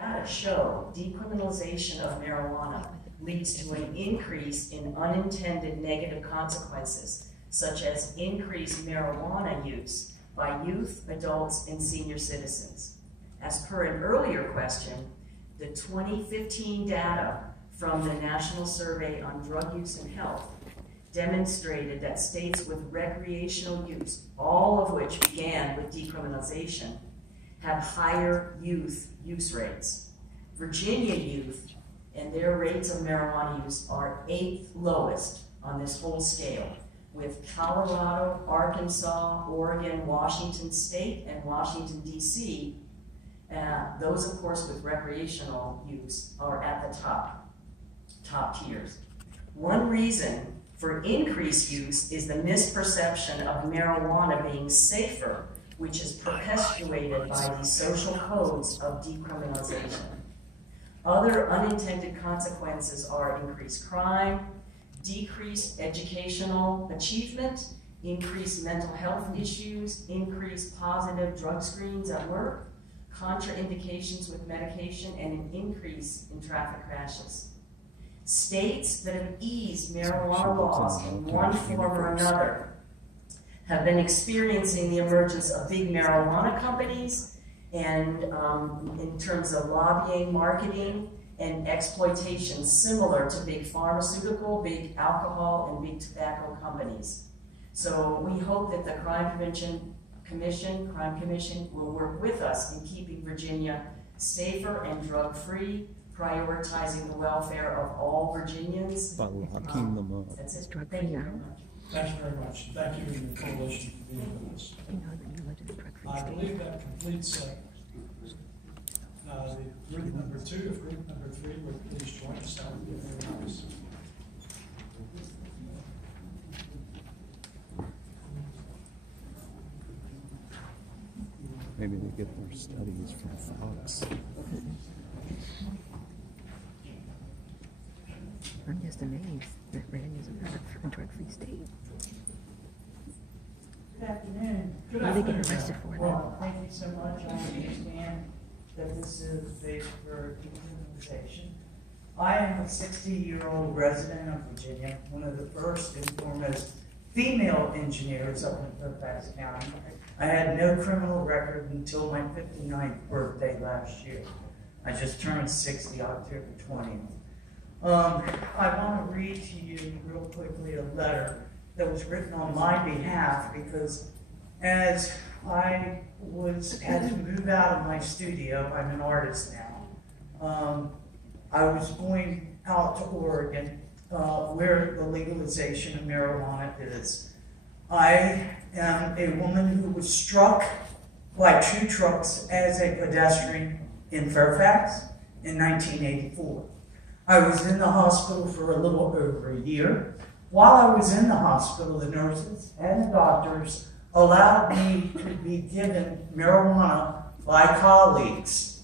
Data show decriminalization of marijuana leads to an increase in unintended negative consequences, such as increased marijuana use by youth, adults, and senior citizens. As per an earlier question, the 2015 data from the National Survey on Drug Use and Health demonstrated that states with recreational use, all of which began with decriminalization, have higher youth use rates. Virginia youth and their rates of marijuana use are 8th lowest on this whole scale, with Colorado, Arkansas, Oregon, Washington State, and Washington, D.C. Those, of course, with recreational use are at the top tiers. One reason for increased use is the misperception of marijuana being safer, which is perpetuated by these social codes of decriminalization. Other unintended consequences are increased crime, decreased educational achievement, increased mental health issues, increased positive drug screens at work, contraindications with medication, and an increase in traffic crashes. States that have eased marijuana laws in one form or another have been experiencing the emergence of big marijuana companies and in terms of lobbying, marketing, and exploitation similar to big pharmaceutical, big alcohol, and big tobacco companies. So we hope that the Crime Commission will work with us in keeping Virginia safer and drug-free, prioritizing the welfare of all Virginians. By locking them up. That's it. Drug-free Thank you now? very much. Thank you very much. Thank you and the coalition for being with us. You know that you lived in a drug-free I state. believe that completes the group number 2. If group number 3 would please join us, that would be very nice. Maybe they get their studies from Fox. I'm just amazed that Virginia is a drug-free state. Good afternoon. Good What do they get afternoon. arrested for then? Well, thank you so much. I understand that this is a big for decriminalization. I am a 60-year-old resident of Virginia, one of the first and foremost female engineers up in Fairfax County. I had no criminal record until my 59th birthday last year. I just turned 60 October 20th. I want to read to you real quickly a letter that was written on my behalf because as I had to move out of my studio, I'm an artist now. I was going out to Oregon where the legalization of marijuana is. I am a woman who was struck by 2 trucks as a pedestrian in Fairfax in 1984. I was in the hospital for a little over a year. While I was in the hospital, the nurses and the doctors allowed me to be given marijuana by colleagues.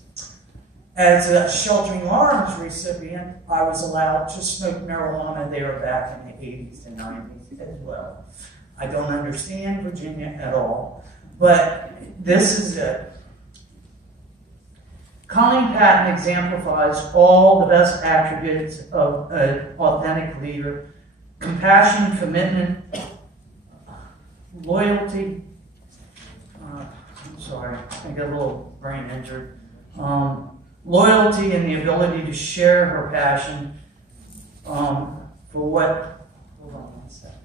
As a sheltering arms recipient, I was allowed to smoke marijuana there back in the 80s and 90s as well. I don't understand Virginia at all, but this is it. Colleen Patton exemplifies all the best attributes of an authentic leader: compassion, commitment, loyalty. I'm sorry, I got a little brain injured. Loyalty and the ability to share her passion for what. Hold on one second.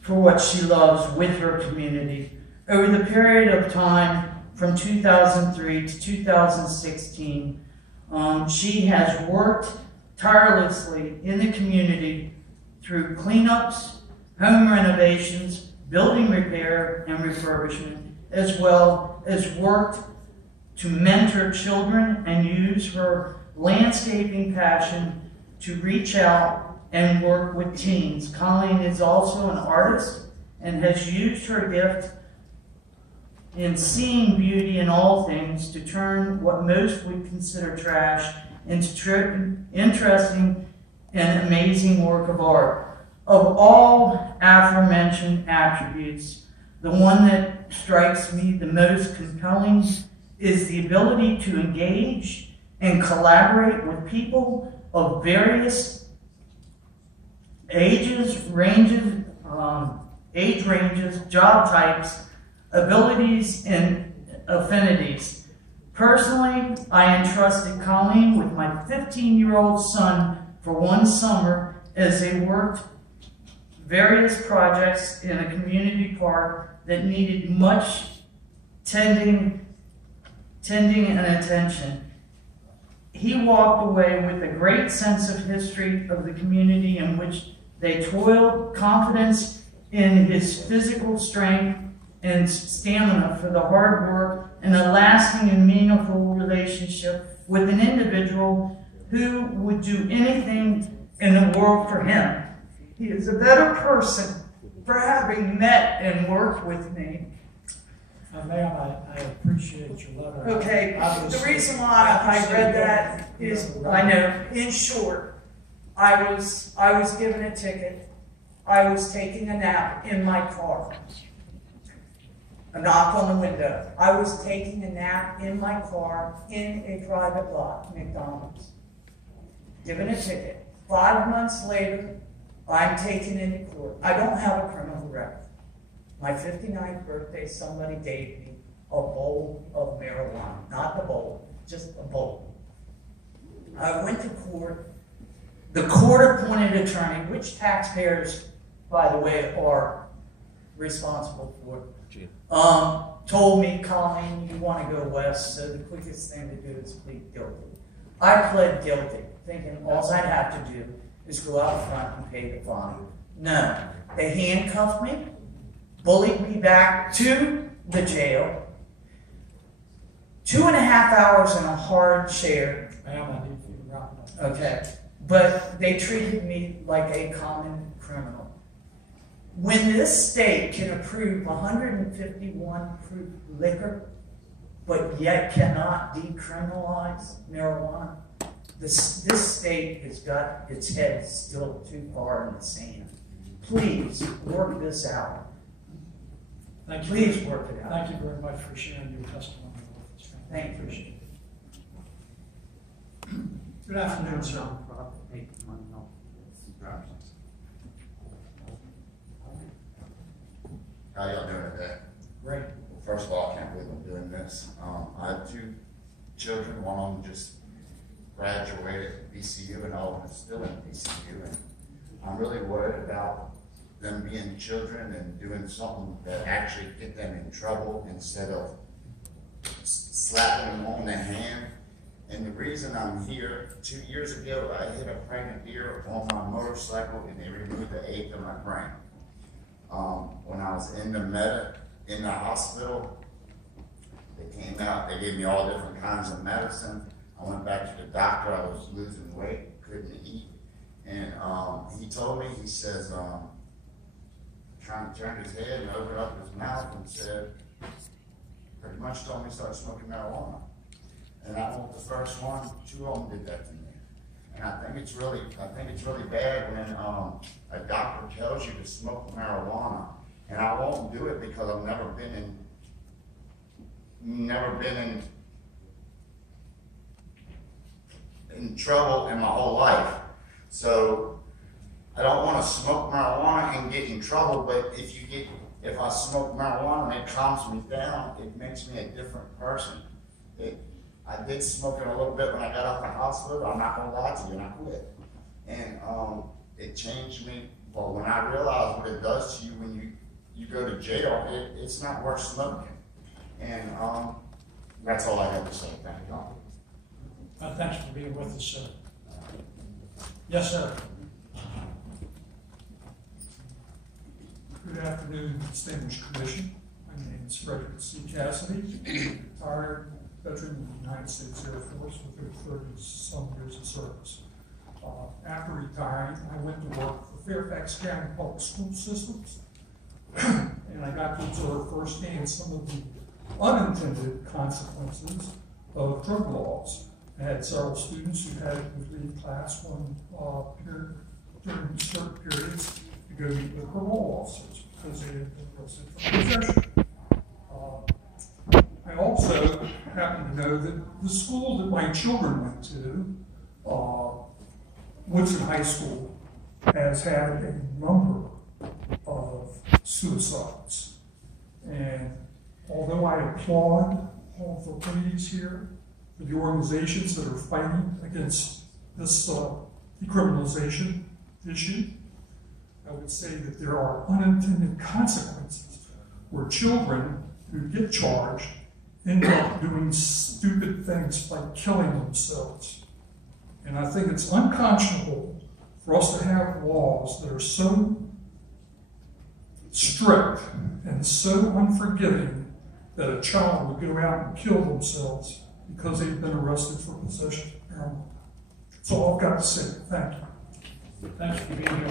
For what she loves with her community. Over the period of time from 2003 to 2016, she has worked tirelessly in the community through cleanups, home renovations, building repair and refurbishment, as well as worked to mentor children and use her landscaping passion to reach out and work with teens. Colleen is also an artist and has used her gift in seeing beauty in all things to turn what most would consider trash into interesting and amazing work of art. Of all aforementioned attributes, The one that strikes me the most compelling is the ability to engage and collaborate with people of various ages, age ranges, job types, abilities, and affinities. Personally, I entrusted Colleen with my 15-year-old son for one summer as they worked various projects in a community park that needed much tending and attention. He walked away with a great sense of history of the community in which they toiled, confidence in his physical strength and stamina for the hard work, and a lasting and meaningful relationship with an individual who would do anything in the world for him. He is a better person for having met and worked with me. Ma'am, I appreciate your letter. Okay, the reason why I read that is, I know, in short, I was given a ticket. I was taking a nap in my car. A knock on the window. I was taking a nap in my car in a private lot, McDonald's. Given a ticket. 5 months later, I'm taken into court. I don't have a criminal record. My 59th birthday, somebody gave me a bowl of marijuana. Not the bowl, just a bowl. I went to court. The court-appointed attorney, which taxpayers, by the way, are responsible for, told me, Colleen, you want to go west, so the quickest thing to do is plead guilty. I pled guilty, thinking all I'd have to do is go out front and pay the fine. No, they handcuffed me, bullied me back to the jail, 2.5 hours in a hard chair. Ma'am, I need you to wrap it up. Okay, but they treated me like a common criminal. When this state can approve 151 proof liquor, but yet cannot decriminalize marijuana, this state has got its head still too far in the sand. Please work this out. Thank you. Please work it out. Thank you very much for sharing your testimony with us. Thank you. Appreciate it. Good afternoon, sir. How y'all doing today? Great. Well, first of all, I can't believe I'm doing this. I have 2 children. One of them just graduated at BCU, and all of them is still in BCU. And I'm really worried about them being children and doing something that actually get them in trouble instead of slapping them on the hand. And the reason I'm here, 2 years ago, I hit a pregnant deer on my motorcycle, and they removed the 1/8 of my brain. When I was in the hospital, they came out, they gave me all different kinds of medicine. I went back to the doctor, I was losing weight, couldn't eat. And he told me, he says, trying to turn his head and open up his mouth and said, pretty much told me to start smoking marijuana. And I wasn't the first one, 2 of them did that to me. And I think it's really bad when a doctor tells you to smoke marijuana. And I won't do it because I've never been in trouble in my whole life. So I don't want to smoke marijuana and get in trouble, but if I smoke marijuana and it calms me down, it makes me a different person. I did smoke it a little bit when I got out of the hospital. I'm not gonna lie to you, and I quit. And it changed me. But when I realized what it does to you when you go to jail, it's not worth smoking. And that's all I have to say. Thank you. Thanks for being with us, sir. Yes, sir. Good afternoon, distinguished commission. My name is Frederick C. Cassidy, retired veteran of the United States Air Force with 30-some years of service. After retiring, I went to work for Fairfax County Public School Systems, and I got to observe firsthand some of the unintended consequences of drug laws. I had several students who had to leave class one period during certain periods to go meet with parole officers. because they had been arrested for possession. I also happen to know that the school that my children went to, Woodson High School, has had a number of suicides. And although I applaud all the ladies here for the organizations that are fighting against this decriminalization issue, I would say that there are unintended consequences where children who get charged end up doing stupid things like killing themselves. And I think it's unconscionable for us to have laws that are so strict and so unforgiving that a child would go out and kill themselves because they've been arrested for possession of marijuana. That's all I've got to say. Thank you. Thanks for being here.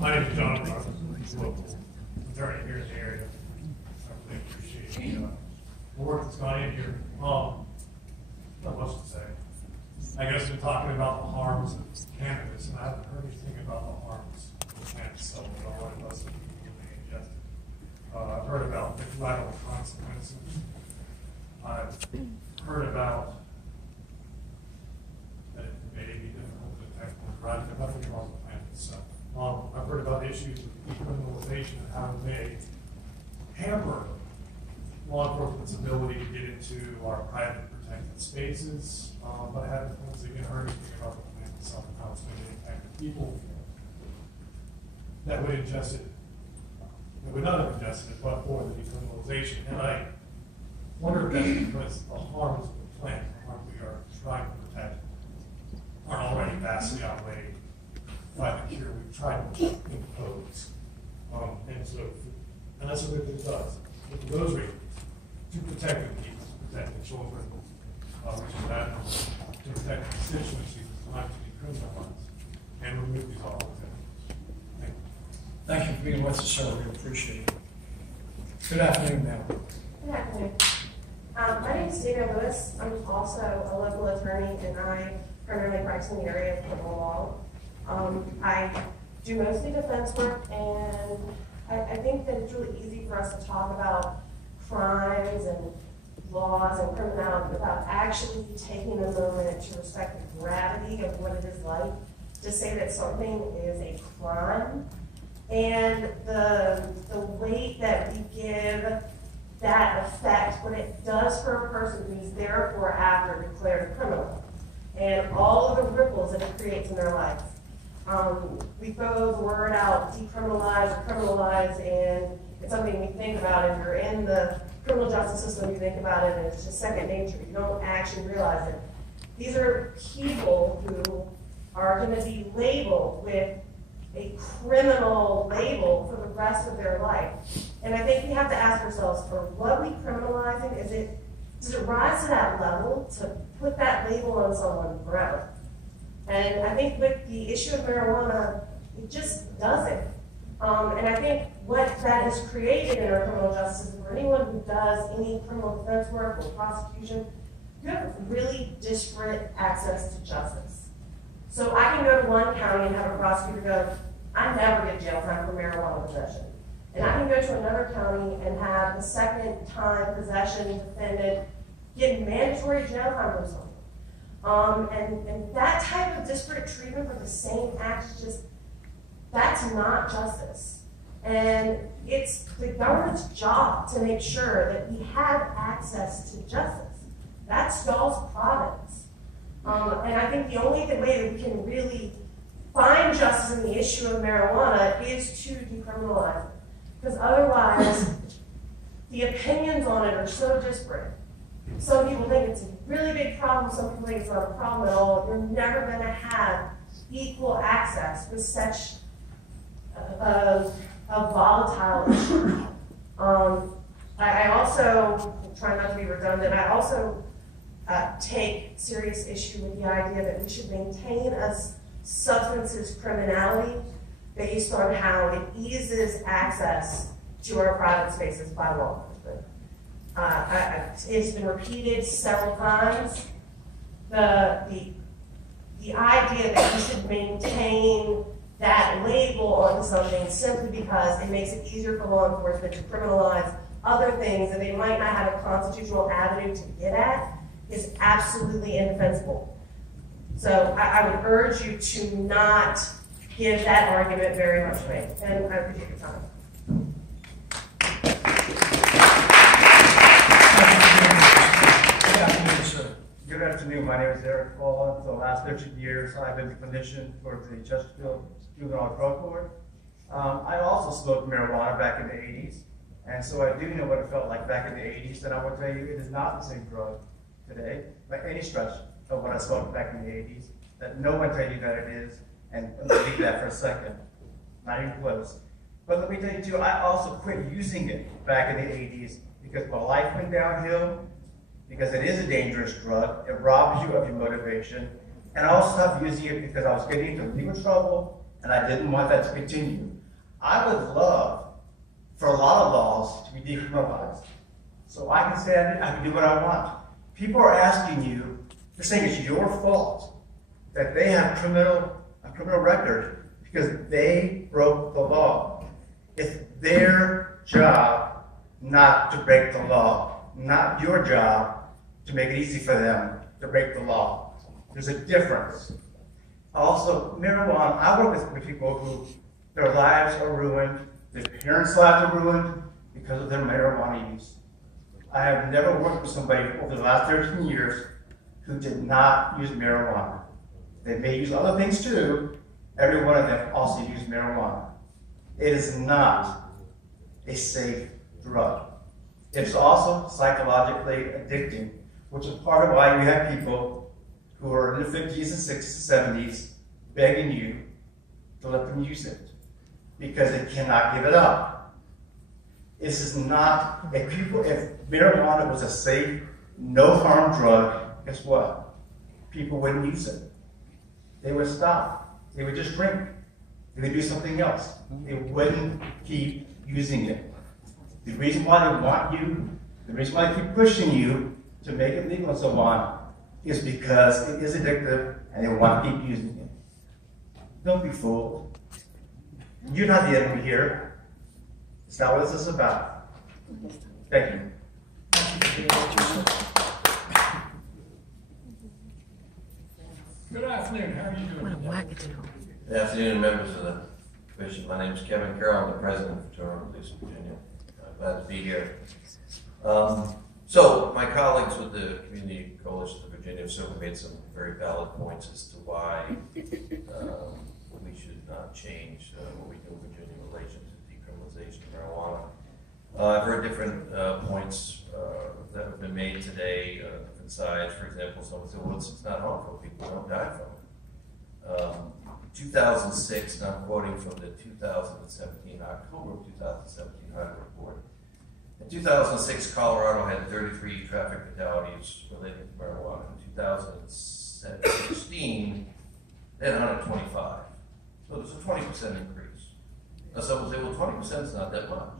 My name is John. I'm a local attorney here in the area. I really appreciate the work that's gone in here. Not much to say. I guess we're talking about the harms of cannabis, and I haven't heard anything about the harms of cannabis itself at all. It wasn't really ingested. I've heard about the collateral consequences. I've heard about that it may be difficult to detect when driving, but nothing wrong with the plant itself. I've heard about issues with decriminalization and how it may hamper law enforcement's ability to get into our private protected spaces, but I haven't once again heard anything about the plant itself and how it's going to impact the people that would ingest it, that would not have ingested it, but for the decriminalization. And I wonder if that's because the harms of the plant, the harm we are trying to protect, are already vastly outweighed by the cure we've tried to impose. And so, and that's what it does. With those reasons, to protect the people, to protect the children, which is that, to protect the constituencies, it's time to decriminalize and remove these awful things. Thank you. Thank you for being with us, sir. We appreciate it. Good afternoon, ma'am. Good afternoon. My name is Dana Lewis. I'm also a local attorney, and I primarily practice in the area of criminal law. I do mostly defense work, and I think that it's really easy for us to talk about crimes and laws and criminality without actually taking a moment to respect the gravity of what it is like to say that something is a crime, and the weight that we give that effect, what it does for a person who's therefore after declared a criminal, and all of the ripples that it creates in their life. We throw the word out, decriminalize or criminalize, and it's something we think about. If you're in the criminal justice system, you think about it, and it's just second nature. You don't actually realize it. These are people who are going to be labeled with a criminal label for the rest of their life. And I think we have to ask ourselves, are what we criminalizing, does it rise to that level to put that label on someone forever? And I think with the issue of marijuana, it just doesn't. And I think what that has created in our criminal justice system, for anyone who does any criminal defense work or prosecution, you have really disparate access to justice. So I can go to one county and have a prosecutor go, I never get jail time for marijuana possession. And I can go to another county and have the second time possession defendant get mandatory jail time for something. And that type of disparate treatment for the same act, that's not justice. And it's the government's job to make sure that we have access to justice. That's y'all's province. And I think the only way that we can really find justice in the issue of marijuana is to decriminalize it. Because otherwise, the opinions on it are so disparate. Some people think it's a really big problem, some people think it's not a problem at all. You're never going to have equal access with such a volatile issue. I also, try not to be redundant, I also take serious issue with the idea that we should maintain a substances criminality based on how it eases access to our private spaces by law enforcement. It's been repeated several times the idea that you should maintain that label on something simply because it makes it easier for law enforcement to criminalize other things that they might not have a constitutional avenue to get at is absolutely indefensible. So I would urge you to not give that argument very much weight, and I appreciate your time. Good afternoon, sir. Good afternoon. My name is Eric Paul. For the last 13 years, I've been the clinician for the Chesterfield Juvenile Drug Court. I also smoked marijuana back in the 80s, and so I do know what it felt like back in the 80s, and I will tell you it is not the same drug today by any stretch of what I smoked back in the 80s. That no one tell you that it is, and believe that for a second. Not even close. But let me tell you too, I also quit using it back in the 80s because my life went downhill, because it is a dangerous drug. It robs you of your motivation. And I also stopped using it because I was getting into legal trouble and I didn't want that to continue. I would love for a lot of laws to be decriminalized. So I can say I can do what I want. People are asking you, they're saying it's your fault that they have a criminal record because they broke the law. It's their job not to break the law, not your job to make it easy for them to break the law. There's a difference. Also, marijuana, I work with people who their lives are ruined, their parents' lives are ruined because of their marijuana use. I have never worked with somebody over the last 13 years who did not use marijuana. They may use other things too. Every one of them also use marijuana. It is not a safe drug. It's also psychologically addicting, which is part of why you have people who are in their 50s and 60s and 70s begging you to let them use it because they cannot give it up. This is not, if marijuana was a safe, no-harm drug, guess what? People wouldn't use it. They would stop. They would just drink. They would do something else. They wouldn't keep using it. The reason why they want you, the reason why they keep pushing you to make it legal and so on, is because it is addictive and they want to keep using it. Don't be fooled. You're not the enemy here. It's not what this is about. Thank you. Good afternoon. How are you doing? What a today? wackadoo. Good afternoon, members of the commission. My name is Kevin Carroll. I'm the president of Fraternal Police of Virginia. I'm glad to be here. So, my colleagues with the Community Coalition of Virginia have certainly made some very valid points as to why we should not change what we do in Virginia in relation to decriminalization of marijuana. I've heard different points that have been made today, different sides. For example, someone said, well, it's not harmful, people don't die from it. 2006, and I'm quoting from the 2017, October of 2017 Hyde report. In 2006, Colorado had 33 traffic fatalities related to marijuana. In 2016, they had 125. So there's a 20% increase. Now someone will say, well, 20% is not that much.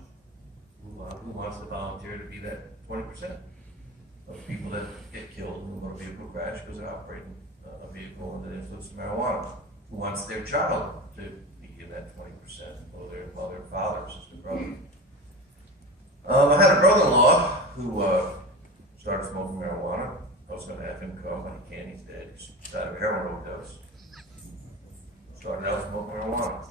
Who wants to volunteer to be that 20% of people that get killed in a motor vehicle crash because they're operating a vehicle under the influence of marijuana? Who wants their child to be in that 20%, or their mother, father, sister, brother? I had a brother-in-law who started smoking marijuana. I was going to have him come, but he can't. He's dead. He died of heroin overdose. Started out smoking marijuana.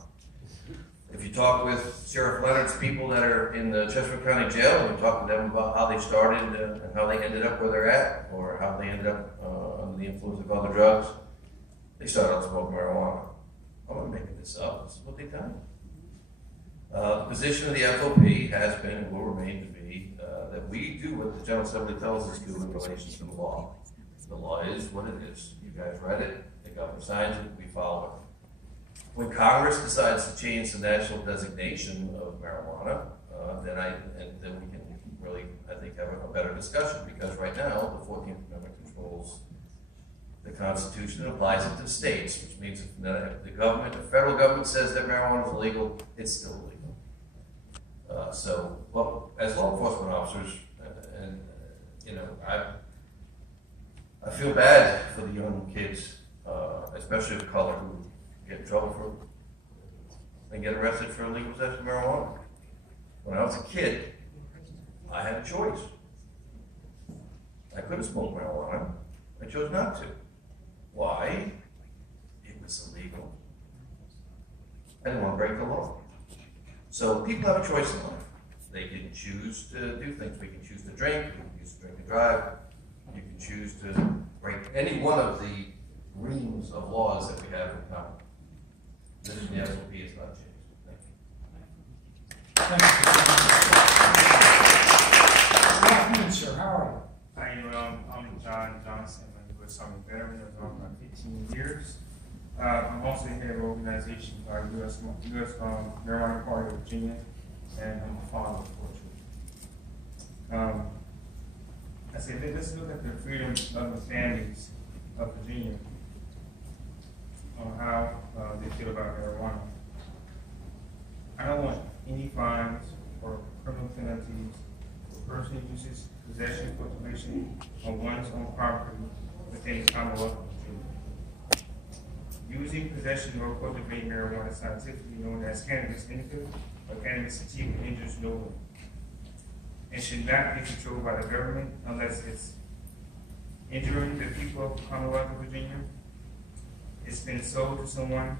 If you talk with Sheriff Leonard's people that are in the Chesterfield County Jail, and you talk to them about how they started and how they ended up where they're at, or how they ended up under the influence of other drugs, they started out smoking marijuana. I'm not making this up. This is what they tell me. The position of the FOP has been and will remain to be that we do what the General Assembly tells us to do in relation to the law. The law is what it is. You guys read it. The governor signs it. We follow it. When Congress decides to change the national designation of marijuana, then we can really, I think, have a better discussion, because right now the 14th Amendment controls the Constitution and applies it to states, which means if the federal government says that marijuana is illegal, it's still illegal. Well, as law enforcement officers, I feel bad for the young kids, especially of color, who get in trouble for and get arrested for illegal possession of marijuana. When I was a kid, I had a choice. I could have smoked marijuana. I chose not to. Why? It was illegal. I didn't want to break the law. So people have a choice in life. They can choose to do things. We can choose to drink. We can choose to drink and drive. You can choose to break any one of the reams of laws that we have in common. This is the SOP is not changed. Thank you. Thank you. Good afternoon, sir. How are you? Hi, I'm John Johnson. I'm a U.S. Army veteran. I've been about 15 years. I'm also the head of an organization called U.S. Marijuana Party of Virginia, and I'm the father of 4 children. I said, let's look at the freedom of the families of Virginia on how they feel about marijuana. I don't want any fines or criminal penalties for person who uses possession, cultivation on one's own property within the Commonwealth of Virginia. Using, possession, or cultivating marijuana is scientifically known as cannabis indica or cannabis sativa injures no one, and should not be controlled by the government unless it's injuring the people of the Commonwealth of Virginia, it's been sold to someone,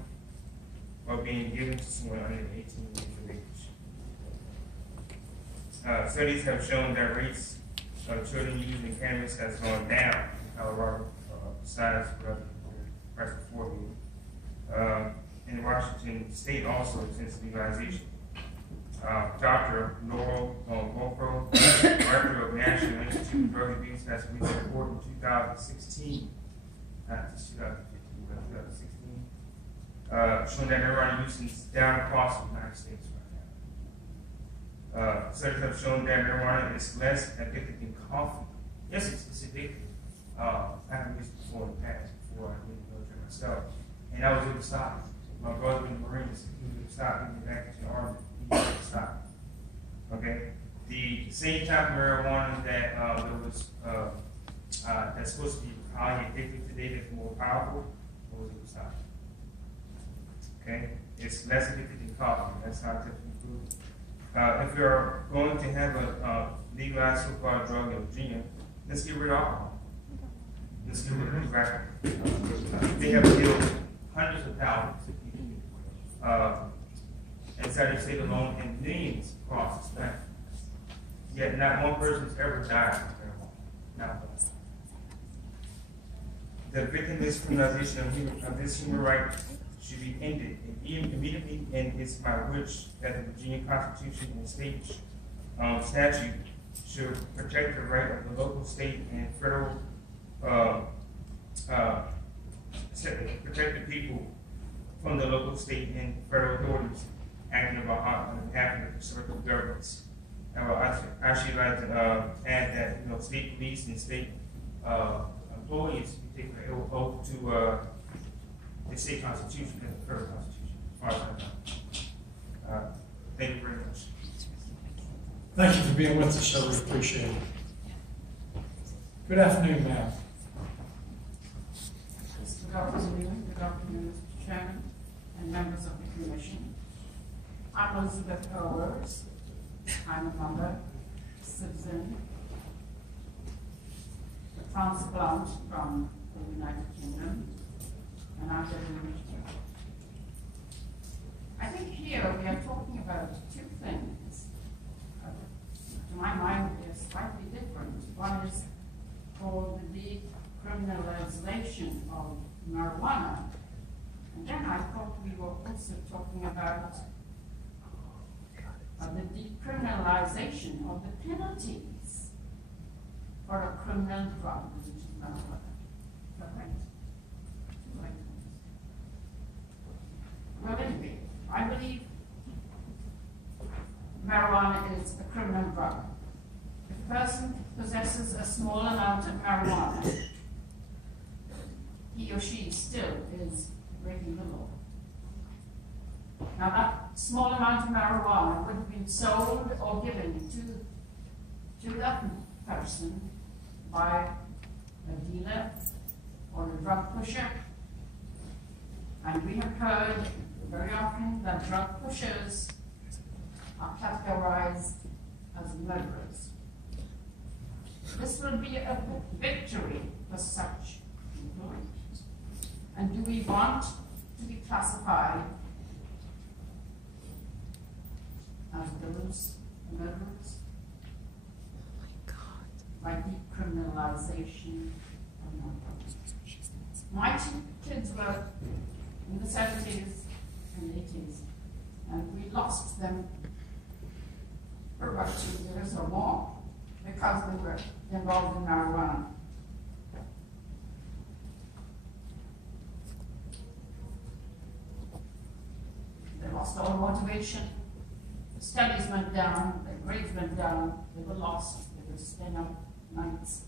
or being given to someone under 18 years of age. Studies have shown that rates of children using cannabis has gone down in Colorado, besides the price before me. In Washington State also since legalization. Dr. Noel Wolfro, Director of National Institute of Drug Abuse, has released a report in 2016, not just 2015, but 2016, showing that marijuana use is down across the United States right now. Studies have shown that marijuana is less addictive than coffee. Yes, it's addictive. I have used it before in the past, before I did the military myself. And I was able to stop it. My brother in the Marines, he was able to stop me back into the Army. He was able to stop it. Okay? The same type of marijuana that that's supposed to be highly addictive today, that's more powerful, I was able to stop it. Okay? It's less addictive than coffee. That's scientifically proven. If we are going to have a legalized so-called drug in Virginia, let's get rid of alcohol. Let's get rid of tobacco. They have killed hundreds of thousands of people inside the state alone, and millions across the span. Yet not one person has ever died from marijuana. Not one. The victimless criminalization of this human right should be ended immediately, and it's by which that the Virginia Constitution and state statute should protect the right of the local, state, and federal protect the people from the local, state, and federal authorities acting on behalf of the conservative governments. I would actually like to add that state police and state employees take an oath to the state constitution and the federal constitution, as far as I know. Thank you very much. Thank you for being with us, sir. We appreciate it. Good afternoon, ma'am. Good afternoon, Mr. Chairman and members of the Commission. I'm Elizabeth Owers. I'm a mother, citizen, a transplant from the United Kingdom, and I live in Michigan. I think here we are talking about two things. To my mind, they're slightly different. One is called the decriminalization of marijuana. And then I thought we were also talking about the decriminalization of the penalties for a criminal drug, which is marijuana. Is that right? Well, anyway, I believe marijuana is a criminal drug. If a person possesses a small amount of marijuana, he or she still is breaking the law. Now that small amount of marijuana would have been sold or given to that person by a dealer drug pusher. And we have heard very often that drug pushers are categorized as murderers. This will be a victory for such people. And do we want to be classified as those murderers? Oh my God. By decriminalization of narcotics. My two kids were in the 70s and 80s, and we lost them for about 2 years or more because they were involved in marijuana. They lost all motivation. The studies went down, their grades went down, they were lost, they were staying up nights.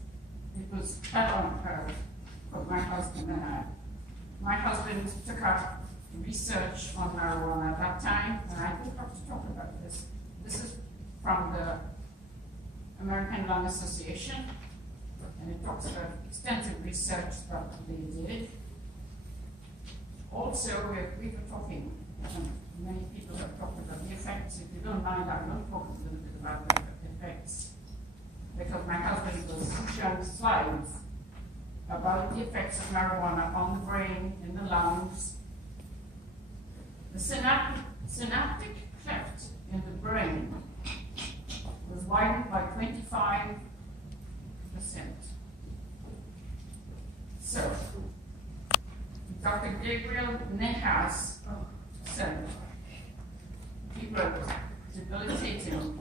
It was hell on earth for my husband and I. My husband took up research on marijuana at that time, and I think have to talk about this. This is from the American Lung Association, and it talks about extensive research that they did. Also, we were talking, and many people have talked about the effects. If you don't mind, I will talk a little bit about the effects, because my husband was showing slides about the effects of marijuana on the brain, in the lungs. The synaptic cleft in the brain was widened by 25%. So, Dr. Gabriel Nehas said, he wrote, debilitating,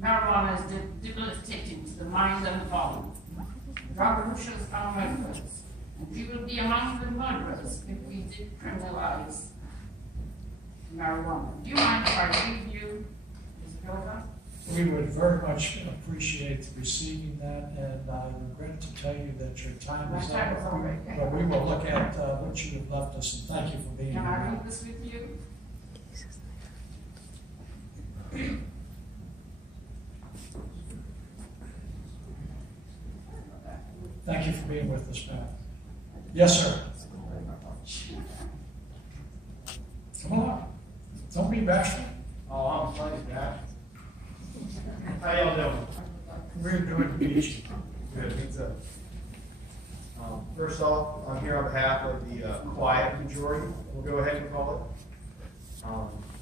marijuana is debilitating to the mind and the body. Drug pushers are murderers, and we will be among the murderers if we decriminalize marijuana. Do you mind if I read you, Ms. Gilda? We would very much appreciate receiving that, and I regret to tell you that your time is up. But we will look at what you have left us, and thank you for being here. Can I read this with you? Thank you for being with us, Matt. Yes, sir. Come on. Don't be bashful. Oh, I'm plenty bad. How y'all doing? We're doing beach. Good, me too. First off, I'm here on behalf of the quiet majority, we'll go ahead and call it.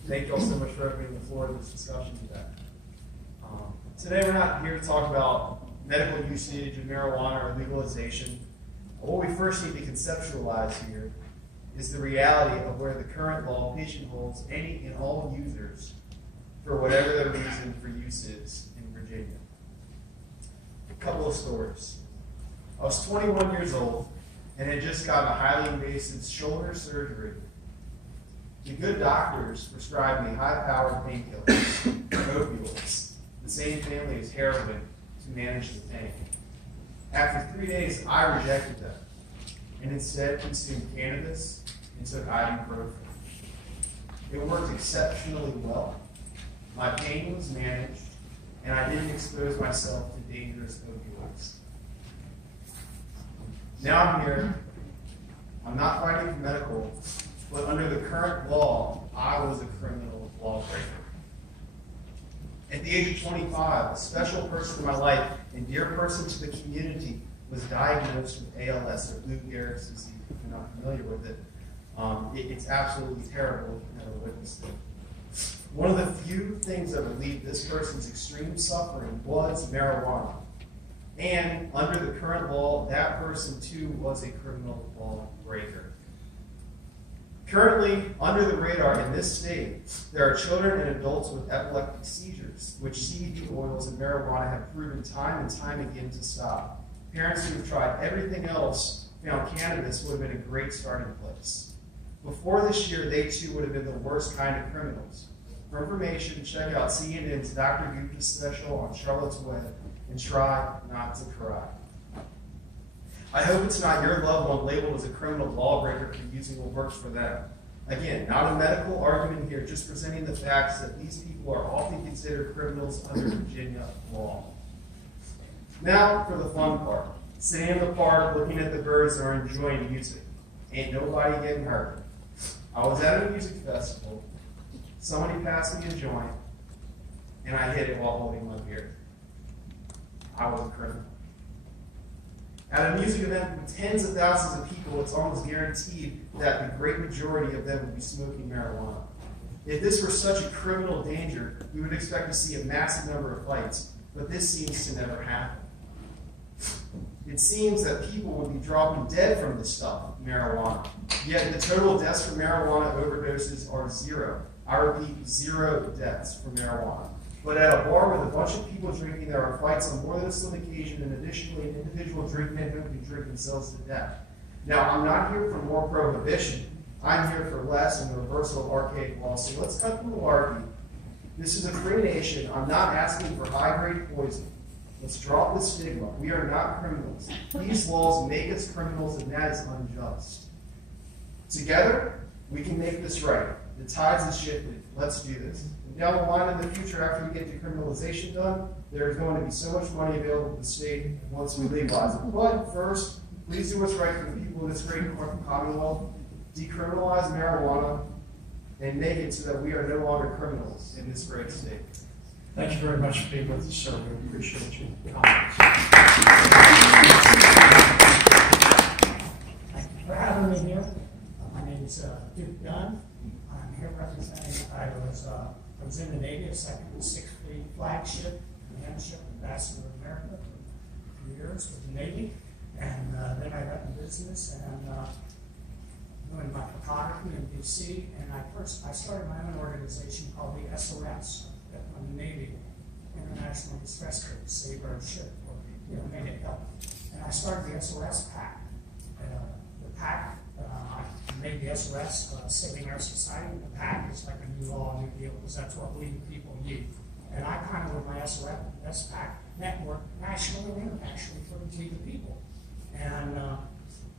Thank you all so much for opening the floor to this discussion today. Today we're not here to talk about medical usage of marijuana or legalization. What we first need to conceptualize here is the reality of where the current law pigeonholes any and all users for whatever their reason for use is in Virginia. A couple of stories. I was 21 years old and had just gotten a highly invasive shoulder surgery. The good doctors prescribed me high-powered painkillers, opioids, the same family as heroin, to manage the pain. After 3 days, I rejected them and instead consumed cannabis and took ibuprofen. It worked exceptionally well. My pain was managed, and I didn't expose myself to dangerous opioids. Now I'm here. I'm not fighting for medical, but under the current law, I was a criminal lawbreaker. At the age of 25, a special person in my life and dear person to the community was diagnosed with ALS, or Lou Gehrig's disease. If you're not familiar with it, it's absolutely terrible if you've never witnessed it. One of the few things that relieved this person's extreme suffering was marijuana. And under the current law, that person too was a criminal lawbreaker. Currently, under the radar in this state, there are children and adults with epileptic seizures, which CBD oils and marijuana have proven time and time again to stop. Parents who have tried everything else found cannabis would have been a great starting place. Before this year, they too would have been the worst kind of criminals. For information, check out CNN's Dr. Gupta's special on Charlotte's Web and try not to cry. I hope it's not your loved one labeled as a criminal lawbreaker for using what works for them. Again, not a medical argument here, just presenting the facts that these people are often considered criminals under Virginia law. Now for the fun part. sitting in the park, looking at the birds, or enjoying music. Ain't nobody getting hurt. I was at a music festival. Somebody passed me a joint, and I hit it while holding my beer. I was a criminal. At a music event with tens of thousands of people, it's almost guaranteed that the great majority of them would be smoking marijuana. If this were such a criminal danger, we would expect to see a massive number of fights, but this seems to never happen. It seems that people would be dropping dead from this stuff, marijuana. Yet the total deaths from marijuana overdoses are zero. I repeat, 0 deaths from marijuana. But at a bar with a bunch of people drinking, there are fights on more than a slim occasion, and additionally, an individual drinkman who can drink themselves to death. Now, I'm not here for more prohibition. I'm here for less and the reversal of archaic laws. So let's cut through the malarkey. This is a free nation. I'm not asking for high-grade poison. Let's drop the stigma. We are not criminals. These laws make us criminals, and that is unjust. Together, we can make this right. The tides have shifted. Let's do this. And down the line in the future, after we get decriminalization done, there's going to be so much money available to the state once we legalize it. But first, please do what's right for the people of this great Commonwealth. Decriminalize marijuana and make it so that we are no longer criminals in this great state. Thank you very much for being with us, sir. We appreciate your comments. Thank you for having me here. My name is Duke Dunn. I'm here representing, I was in the Navy, a 2nd and 6th Fleet flagship, commandship, ambassador of America for a few years with the Navy. And then I got in business and doing my photography in DC. And I started my own organization called the SOS, on the Navy, International Distress Group, save our ship, or made it help. And I started the SOS PAC. The PAC, I made the SOS Saving Our Society. The PAC is like a new law, new deal, because that's what we people need. And I kind of, with my SOS PAC, network nationally and internationally for the people. And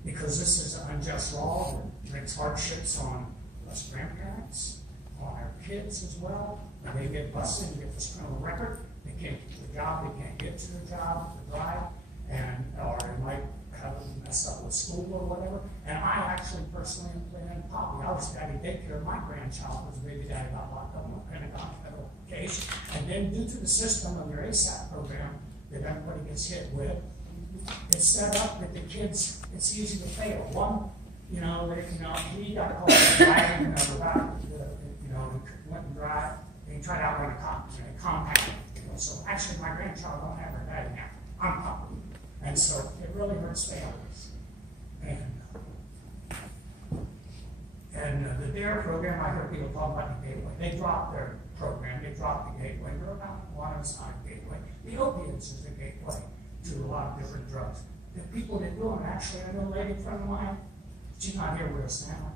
because this is an unjust law that brings hardships on us grandparents, on our kids as well. When they get busted and get this criminal record, they can't get to the job, they can't get to the job to drive, or they might have a mess up with school or whatever. And I actually personally am playing in Poppy. I was daddy daycare. My grandchild was baby daddy got locked up on a Pentagon federal case. And then due to the system of your ASAP program that everybody gets hit with, it's set up that the kids, it's easy to fail. One, he got caught driving without, he went and drive, and he tried out on a compact. So actually, my grandchild don't have her daddy now. I'm Papa. And so it really hurts families. And the DARE program, I heard people talk about the gateway. They dropped their program, they dropped the gateway. Marijuana is not a gateway. The opiates is a gateway to a lot of different drugs. The people that do them, actually, I know a lady friend of mine, she's not here with us now,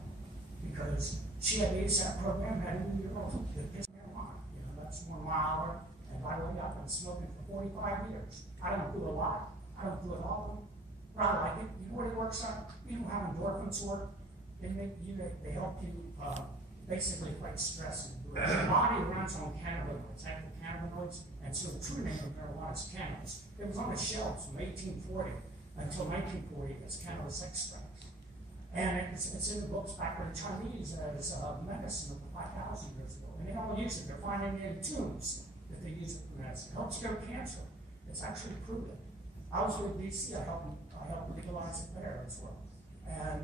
because she had the ASAP program, had a 2-year-old that gets marijuana. That's 1 mile. And by the way, I've been smoking for 45 years. I don't do a lot. I don't do it all. But I like it. You know what it works on? You know how endorphins work? They help you basically fight stress. And the body runs on cannabinoids, active cannabinoids, and so the true name of marijuana is cannabis. It was on the shelves from 1840 until 1940 as cannabis extract. And it's in the books back with the Chinese as medicine over 5,000 years ago. And they don't use it. They're finding it in tombs that they use it for medicine. It helps cure cancer. It's actually proven. I was with DC. I helped legalize it there as well. And,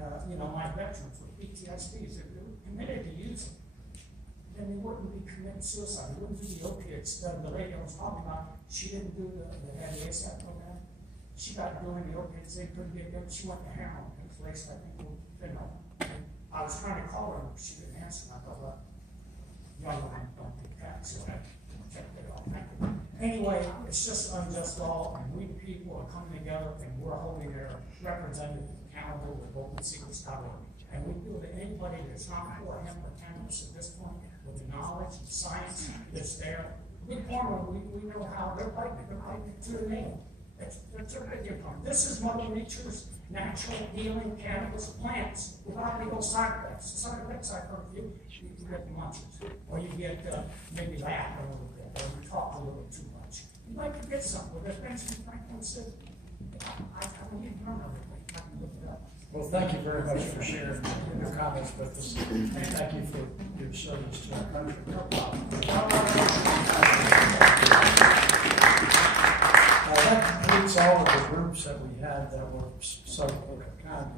my veterans with PTSDs, they were committed to use it. Then they wouldn't be committing suicide. They wouldn't do the opiates. The lady I was talking about, she didn't do the ASAP program. She got doing the opiates. They couldn't get them. She went to heroin. It was laced, I think, with fentanyl. I was trying to call her, but she didn't answer. And I thought, well, young women don't take that, so I checked it off. Anyway, it's just unjust law, and we the people are coming together, and we're holding their representatives accountable with OpenSecrets.org. And we feel that anybody that's not for hemp or cannabis at this point, with the knowledge and science that's there, Big Pharma, we know how they're fighting it to the nail. That's a big income. This is Mother Nature's natural healing cannabis plants without legal side effects. The side effects I've heard of you get the munchies, or you get maybe laugh a little bit, or you talk a little too much. You might forget something. But as Benjamin Franklin said, I mean, you don't know everything. I can look it up. Well, thank you very much for sharing your comments with us. And thank you for your service to our country. No problem. That completes all of the groups that we had that were so kind.